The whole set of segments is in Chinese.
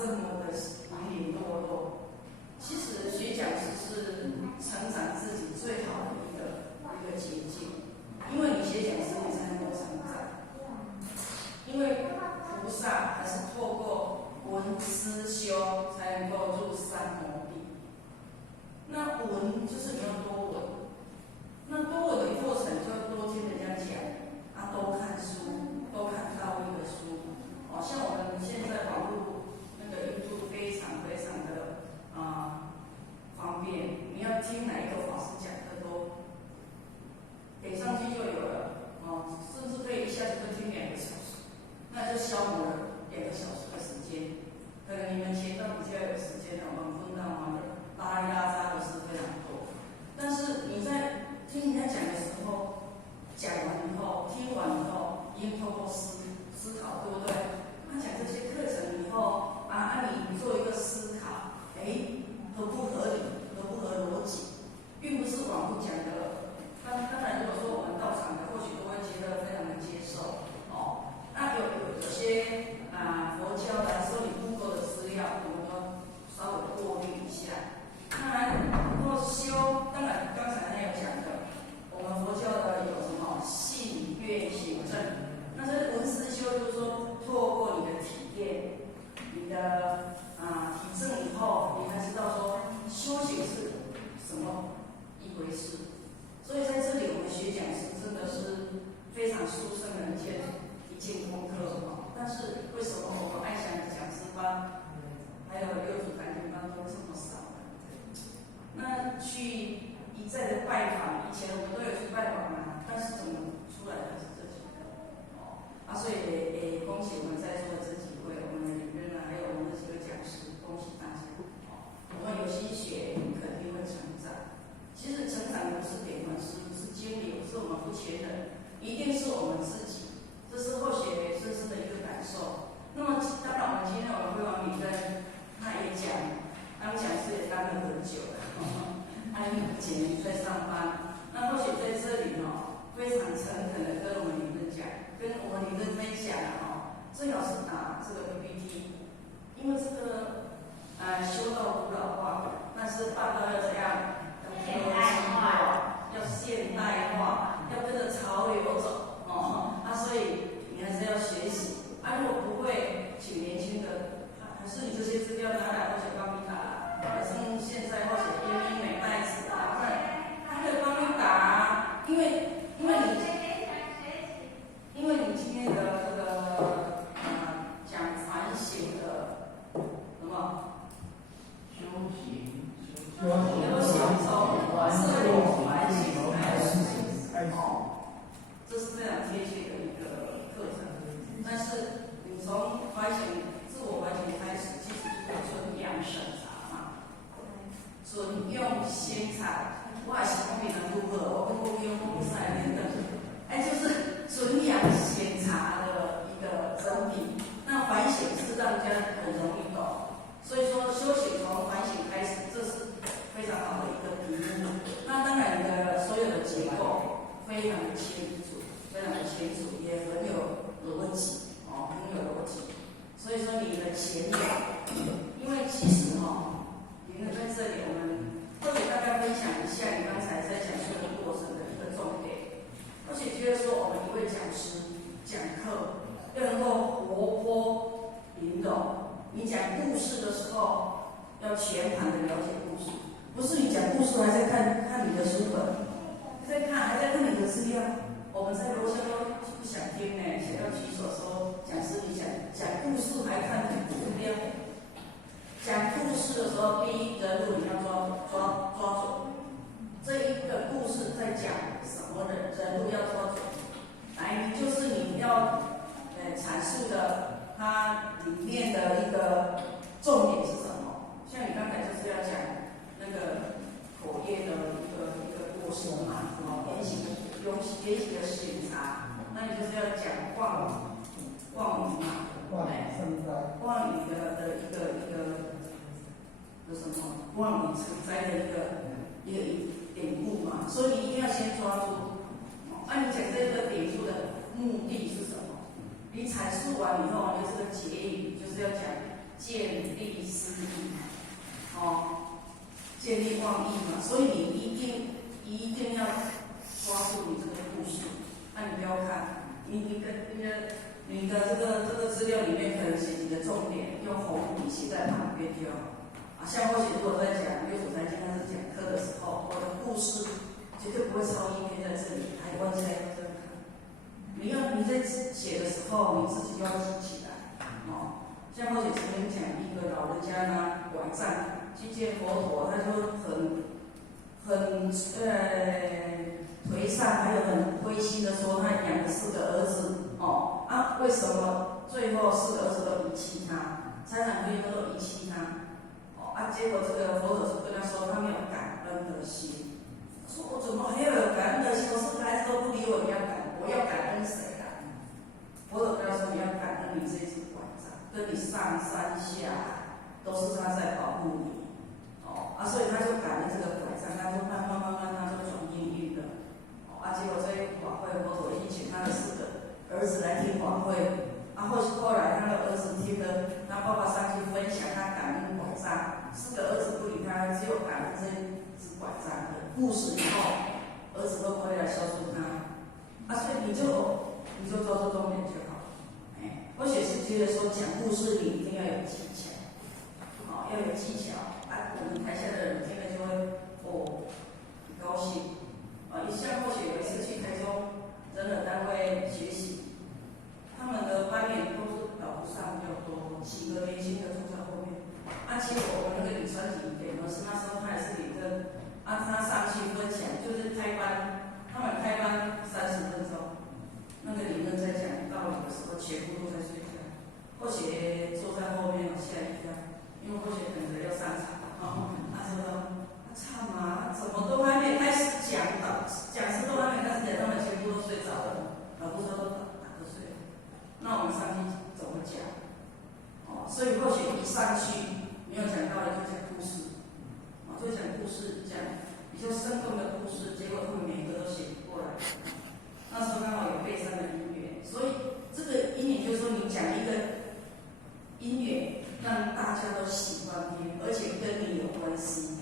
这么的唯唯诺诺。其实学讲师是成长自己最好的一个捷径，因为你学讲师你才能够成长，因为菩萨还是透过闻思修才能够入三摩地。那闻就是你要多闻，那多闻的过程就要多听人家讲啊，多看书，多看道义的书。像我们现在网络那个 YouTube 非常非常的方便，你要听哪一个法师讲的都点上去就有了甚至可以一下子就听2个小时，那就消磨了2个小时的时间。可能你们前段比较有时间我们分到拉一拉杂的事非常多，但是你在听人家讲的时候，讲完以后，听完以后，一定透过思考，对不对？他讲这些课程以后你做一个思考，合不合理，合不合逻辑，并不是网络讲的。当然，如果说我们到场的，或许都会觉得非常的接受那有些佛教来说，你 Google 的资料，我们都稍微过滤一下。当然，如果修，当然刚才还有讲的，我们佛教的有什么信愿行证。那这闻思修就是说，透过你的体验，你的体证以后，你才知道说修行是什么一回事。所以在这里，我们学讲师真的是非常殊胜的一件功课但是为什么我们爱想的讲师班，还有六祖坛经班都这么少呢？那去一再的拜访，以前我们都有去拜访但是怎么出来的是这几个所以也恭喜我们在座的这几位，我们的领人还有我们的几个讲师，恭喜大家我们有心学，肯定会成长。其实成长不是点粉师，不是经理，不是我们不全人，一定是我们自己。这是后学深深的一个感受。那么当然，我们今天我们会王理根他也讲，当讲师也当了很久了，他以前在上班。那或许在这里非常诚恳的跟我们理根讲，跟我们理根分享最好是打这个 PPT， 因为这个修道古老化，但是办到要怎样？要科技化，要现代化，要跟着潮流走所以你还是要学习如果不会，请年轻的还是你这些资料拿来或者帮你打还是现在或者医美袋子他可以帮你打因为你今天的这个讲反省的什么修行从自我反省开始这是非常贴切的一个课程。但是你从自我反省开始，其实就是准养审查准用心裁，我也是讲闽南语好，我讲国语我不使等等，就是准养审查的一个整体。那反省是让人家很容易懂，所以说修行从反省开始，这是非常好的一个题目。那当然，你的所有的结构非常的清楚，非常的清楚，也很有逻辑很有逻辑。所以说你的前面，因为其实你们在这里，我们或许大概分享一下你刚才在讲述的过程的一个重点。而且觉得说，我们一位讲师讲课要能够活泼灵动，你讲故事的时候要全盘的了解故事，不是你讲故事还在看你的书本，还在看你的资料。我们在楼下都不想听想要举手说讲师你讲故事还看资料。讲故事的时候，第一人物你要抓准，这一个故事在讲什么人物要抓准。你就是你要阐述的它里面的一个重点是什么？像你刚才就是要讲那个口业的一个过程研习的审查，那你就是要讲妄语妄语的一个什么妄语成灾的一个典故嘛，所以你一定要先抓住。你讲这个典故的目的是什么？你阐述完以后，就是个结语，就是要讲见见利忘义嘛，所以你一定要抓住你这个故事。那你不要看，你的这个资料里面可能写你的重点，用红笔写在旁边就好。像或许如果在讲六祖坛经他是讲课的时候，我的故事绝对不会超一篇在这里，还关起来这样看。你在写的时候，你自己就要记起来。像或许曾经讲一个老人家拿拐杖去见佛陀，他就很颓丧，还有很灰心的说，他养了4个儿子，为什么最后4个儿子都遗弃他？财产规都遗弃他，结果这个佛陀就跟他说，他没有感恩的心。说我怎么还要有感恩的心？我4个孩子都不理我，我要感恩谁啊？佛陀跟他说，你要感恩你这只拐杖，跟你上山下海都是他在保护你。所以他就感恩这个拐杖，他就慢慢他就转命运了。结果这一法会，佛陀一请他的4个儿子来听法会。后来他的儿子听了，他爸爸上去分享他感恩拐杖，4个儿子不理他，只有感恩这只拐杖的故事以后，儿子都回来孝顺他。所以你就抓住重点就好。或许是觉得说讲故事你一定要有技巧，要有技巧。我们台下的人听了就会很高兴。像或许有一次去台中人人单位学习，他们的班员都是老和尚比较多，7个年轻的坐在后面。结果我们那个李川姐也是那时候他也是领证，他上去分享，就是开班，他们开班30分钟，那个理论在讲道理的时候，全部都在睡觉。或许坐在后面吓一跳，因为或许等着要上场。他说唱嘛，怎么都还没开始讲师都还没开始讲，他们全部都睡着了，老和尚都打瞌睡了。那我们上去怎么讲？所以或许一上去没有讲道理，就讲故事，就讲故事，讲比较生动的故事，结果他们每个都写不过来。那时候刚好有背山的因缘，所以这个因缘就是说你讲一个因缘，让大家都喜欢听，而且跟你有关系。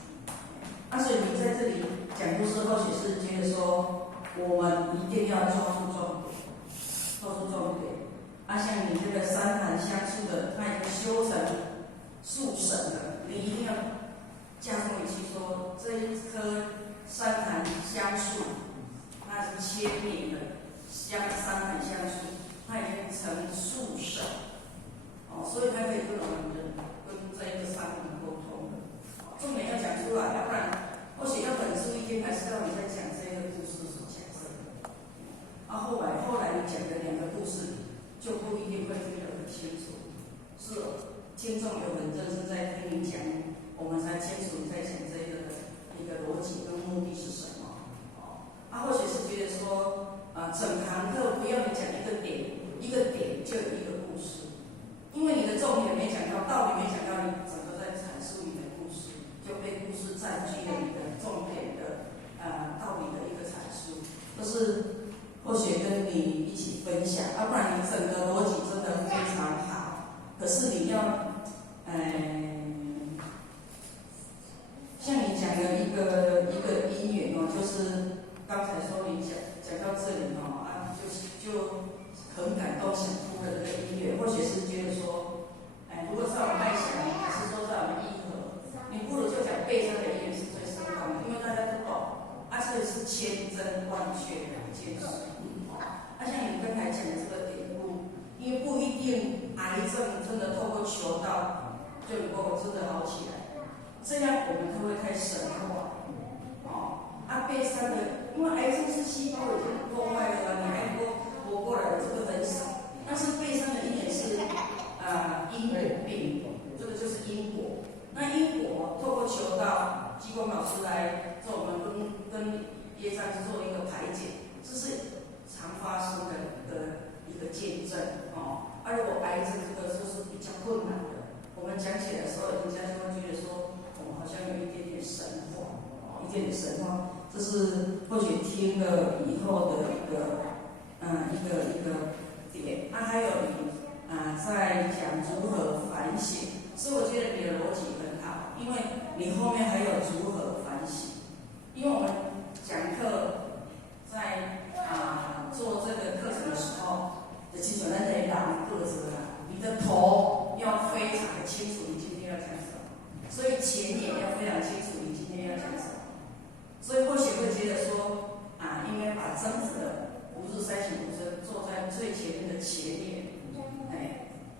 所以你在这里讲故事，或许是觉得说，我们一定要抓住重点，像你这个3坛香树的，它已经修成树神了，你一定要加重语气说，这一棵3坛香树，它是千年的3坛香树，它已经成树神。所以他可以跟我们跟这一个上人沟通的，重点要讲出来，要不然或许要等住1天，还是要你在讲这个故事所讲的。后来你讲的2个故事就不一定会听得很清楚，是听众有很认真在听你讲，我们才清楚你在讲这个的一个逻辑跟目的是什么。或许是觉得说，整堂课不要你讲一个点就有一个故事。因为你的重点没讲到，道理没讲到，你整个在阐述你的故事，就被故事占据了你的重点的道理的一个阐述，就是或许跟你一起分享，不然你整个逻辑真的非常好，可是你要像你讲的一个因缘就是刚才说你讲到这里就很感动，想哭的这个音乐，或许是觉得说，如果在我们爱想，还是说在我们义和，你不如就讲背山的音乐是最生动的，因为大家都懂，这是千真万确2件事。像你刚才讲的这个典故，因为不一定癌症真的透过求道就能够真的好起来，这样我们都会太神话。背山的，因为癌症是细胞已经破坏了，你还能够活过来，这个很少。但是背山的因缘是因果病，这个就是因果。那因果透过求道，激光老师来做我们跟业障做一个排解，这是常发生的一个见证。如果癌症这个就是比较困难的，我们讲起来的时候，人家就会觉得说，我们好像有一点点神话，这是或许听了以后的一个点。还有你在讲如何反省，所以我觉得你的逻辑很好，因为你后面还有如何所以前言要非常清楚你今天要讲什么。所以或许会觉得说应该把真实的无日三省吾身坐在最前面的前面，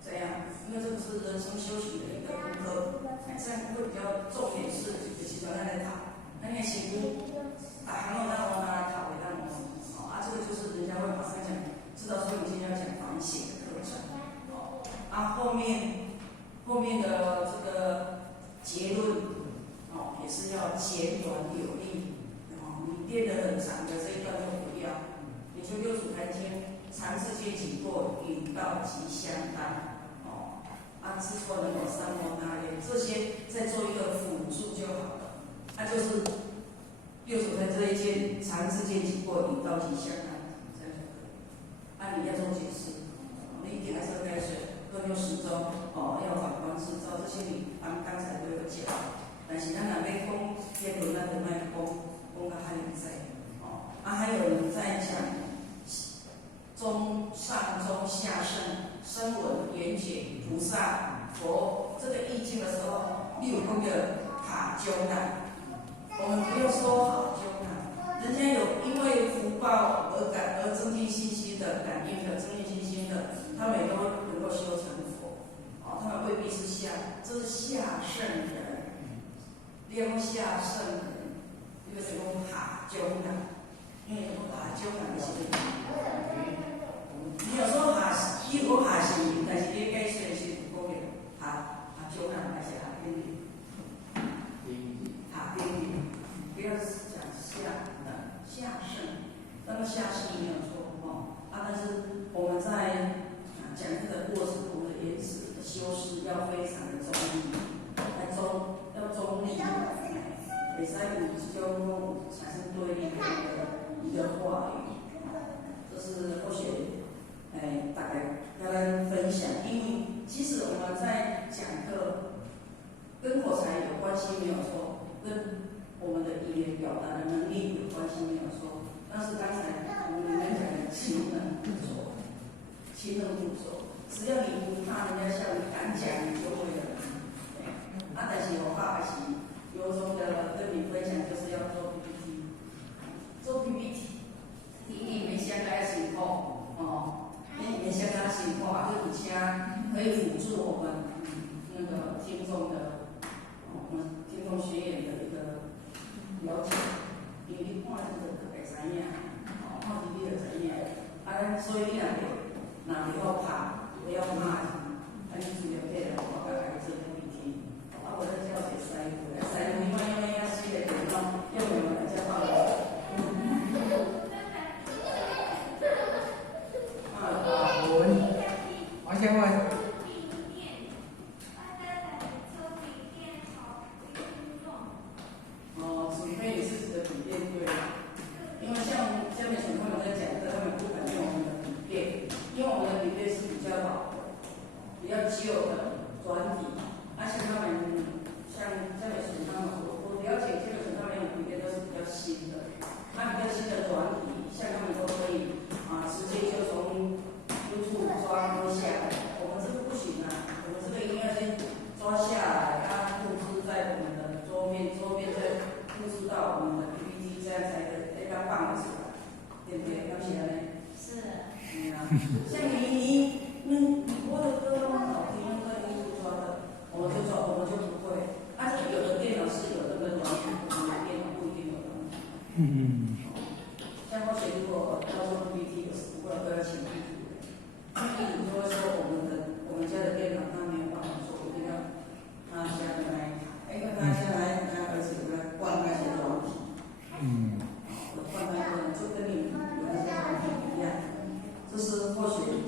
这样，因为这个是人生修行的一个功课，这样会比较重点是就是要在讨，那个是行路让我拿来讨回让我这个就是人家会马上讲，知道说你今天要讲反省的课程，后面的这个结论也是要简短有力，你练得很长的这一段就不要，你就六祖坛经常世界经过引道即相当，知错能有三摩那耶，这些再做一个辅助就好了，就是六祖坛这一件常世界经过引道即相当，这样就可以。你要做解释，你一定还是要开水，喝六十钟，要反观制造，这些你刚才都有讲。但是咱若要讲结论，咱就莫讲到遐尼济。还有人在讲中上中下圣声闻缘觉菩萨佛这个意境的时候，你有讲的哈鸠难，我们不用说好鸠难，人家有因为福报而增进信心的感应的，增进信心的，他们也都能够修成佛。他们未必是这是下圣人，六下圣人，这个是讲哈鸠难，因为讲哈鸠难的是你有说你有讲哈是但是你解释的是讲的哈鸠难还是哈丁力？哈丁力，不要讲下圣，那么下圣没有错但是我们在讲这个过程，我们的言辞的修饰要非常的中立，要中立，袂使有这种产生对立的一个话语，这是或许大概跟大家分享。因为其实我们在讲课跟口才有关系没有错，跟我们的语言表达的能力有关系没有错，但是刚才我们讲的勤能补拙，只要你不怕人家笑，你敢讲，你就会了。但是我还是由衷的跟你分享，就是要做 PPT， 做 PPT， 你没相干情况你没相干情况而且可以辅助我们那个听众的，我们听众学员的一个了解，因为你看这个就会知影，看 PPT 就知影，所以你若要怕。不要骂你主要对了，我刚才做 PPT， 我在教学师傅，你看用那些的地方，用我们在放我先问。除非你自己的笔电对，因为像下面小朋友在讲课，他们不敢用我们的笔电，因为我们的笔电是比较老的、比较旧的软体，而且他们像下面小朋友，我了解这个小朋友笔电都是比较新的，比较新的软体，像他们都可以直接就从 YouTube 抓下来，我们这个不行我们这个一定要先抓下来，复制在我们的桌面再复制到我们的 PPT， 这样才可以放得出来，对不对？要写呢？是。像你播的歌都很好听，那个音不抓的，我们就不会。但是有的电脑是有那个软体，我们的电脑不一定有软体。像或许如果要做 PPT 的时候，都要请地主的。地主就会说我们家的电脑他没有办法做，一定要他家的那一台。因为他家来他儿子给他灌那些软体。灌那个就跟你有那些软体一样。这是或许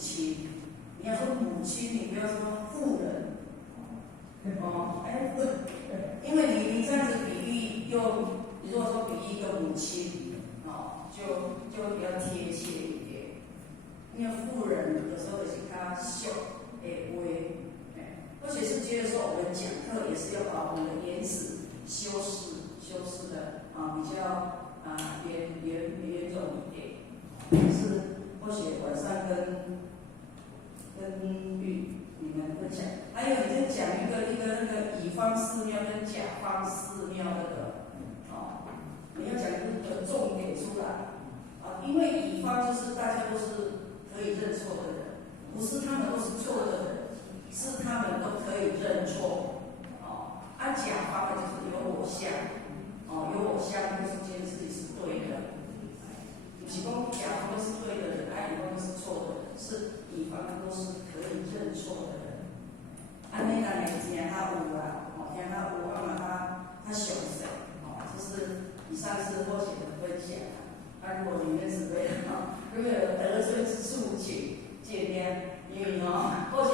亲。你要说母亲，你不要说妇人。哦，因为你这样子比喻又，你如果说比喻一个母亲，哦，就会比较贴切一点。因为妇人有时候就是较俗的话，而且是觉得说我们讲课也是要把我们的言辞修饰的比较圆融一点。是或许晚上跟你们分享。还有你在讲一个那个乙方寺庙跟甲方寺庙那个你要讲一个重点出来因为乙方就是大家都是可以认错的人，不是他们都是错的人，是他们都可以认错甲方呢就是有我相有我相就是觉得自己是对的，不是说甲方是对的人，乙方是错的人，是乙方都是可以认错的人。安尼咱会听较有啦，听较有他详细就是以上是或许的分享如果你们是对如果有得罪之处，请见谅，因为或许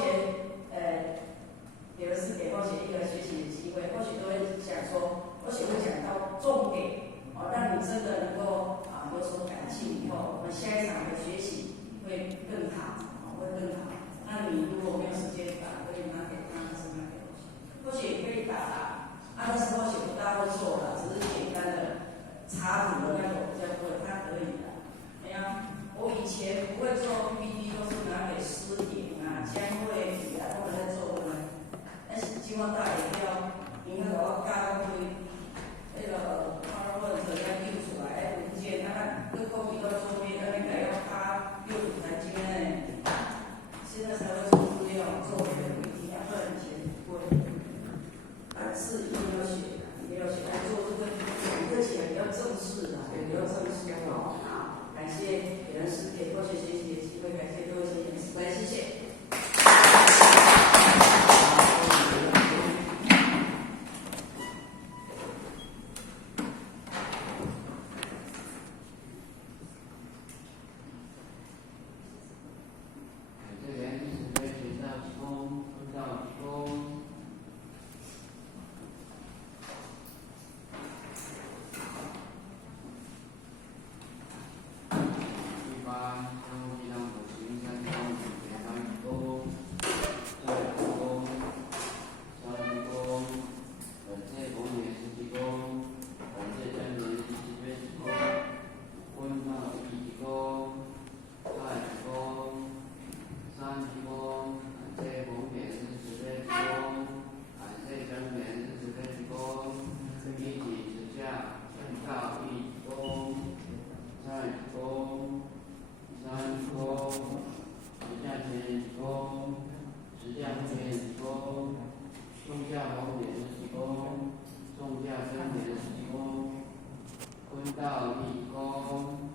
有的是给或许一个学习的机会，或许都会讲说，或许会讲到重点让你真的能够有所感性以后，我们下一场的学习会更好会更好。那你如果没有时间打，可以拿给他，是拿给我，或许也可以打啦但是或许不大会做啦，只是简单的插图的那种比较多，它可以的。我以前不会做 PPT， 都是拿给师姐江慧宇他们在做的。但是希望大家不要，你看我教开那个 PowerPoint 要印出来，文件各科比到桌面，那个要发6台经现在才会做资料，做PPT，不然以前不会。是一定要学的，一定要学。做这个讲课起来比较正式的，比较正式感谢给人师给多学学习的机会，感谢各位学员，来谢谢。道立功。